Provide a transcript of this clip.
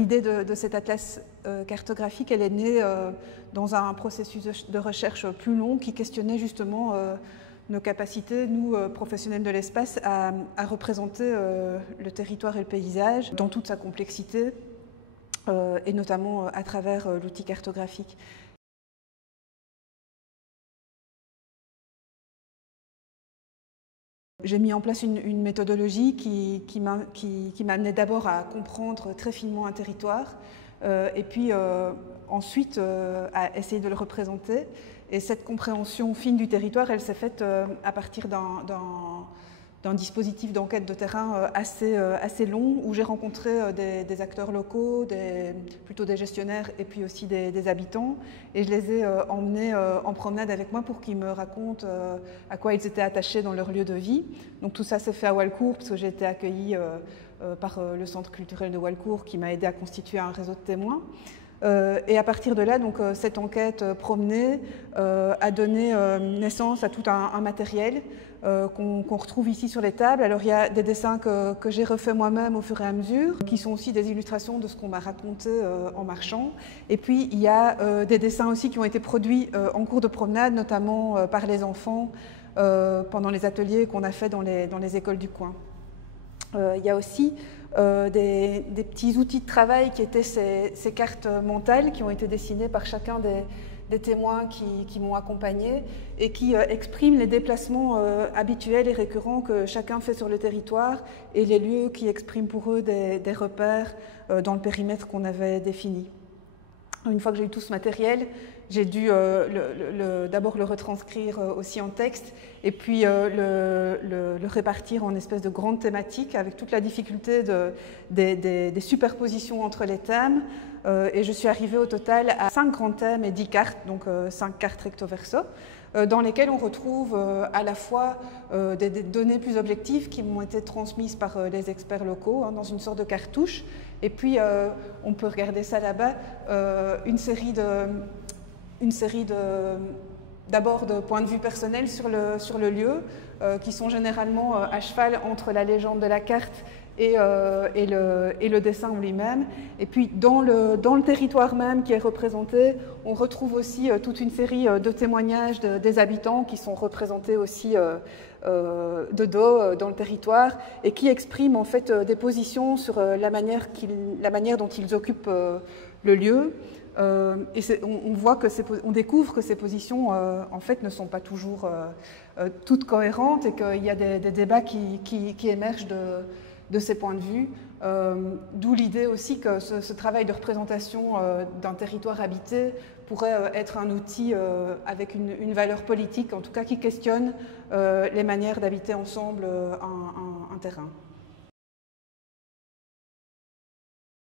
l'idée de cet atlas cartographique, elle est née dans un processus de recherche plus long qui questionnait justement nos capacités, nous, professionnels de l'espace, à représenter le territoire et le paysage dans toute sa complexité, et notamment à travers l'outil cartographique. J'ai mis en place une méthodologie qui m'amenait d'abord à comprendre très finement un territoire, et puis ensuite à essayer de le représenter. Et cette compréhension fine du territoire, elle s'est faite à partir d'un dispositif d'enquête de terrain assez long, où j'ai rencontré des acteurs locaux, plutôt des gestionnaires et puis aussi des habitants, et je les ai emmenés en promenade avec moi pour qu'ils me racontent à quoi ils étaient attachés dans leur lieu de vie. Donc tout ça s'est fait à Walcourt, parce que j'ai été accueillie par le centre culturel de Walcourt qui m'a aidé à constituer un réseau de témoins. Et à partir de là, donc, cette enquête promenée a donné naissance à tout un matériel qu'on retrouve ici sur les tables. Alors il y a des dessins que j'ai refaits moi-même au fur et à mesure, qui sont aussi des illustrations de ce qu'on m'a raconté en marchant. Et puis il y a des dessins aussi qui ont été produits en cours de promenade, notamment par les enfants, pendant les ateliers qu'on a fait dans les écoles du coin. Il y a aussi des petits outils de travail qui étaient ces cartes mentales qui ont été dessinées par chacun des témoins qui m'ont accompagnée et qui expriment les déplacements habituels et récurrents que chacun fait sur le territoire et les lieux qui expriment pour eux des repères dans le périmètre qu'on avait défini. Une fois que j'ai eu tout ce matériel, j'ai dû d'abord le retranscrire aussi en texte et puis le répartir en espèce de grande thématique avec toute la difficulté des superpositions entre les thèmes. Et je suis arrivée au total à 5 grands thèmes et 10 cartes, donc 5 cartes recto verso, dans lesquelles on retrouve à la fois des données plus objectives qui m'ont été transmises par les experts locaux dans une sorte de cartouche. Et puis, on peut regarder ça là-bas, une série d'abord de points de vue personnels sur le lieu, qui sont généralement à cheval entre la légende de la carte et le dessin en lui-même. Et puis dans le territoire même qui est représenté, on retrouve aussi toute une série de témoignages des habitants qui sont représentés aussi de dos dans le territoire et qui expriment en fait des positions sur la manière dont ils occupent le lieu. Et on découvre que ces positions en fait ne sont pas toujours toutes cohérentes et qu'il y a des débats qui émergent de ces points de vue, d'où l'idée aussi que ce travail de représentation d'un territoire habité pourrait être un outil avec une valeur politique, en tout cas qui questionne les manières d'habiter ensemble un terrain.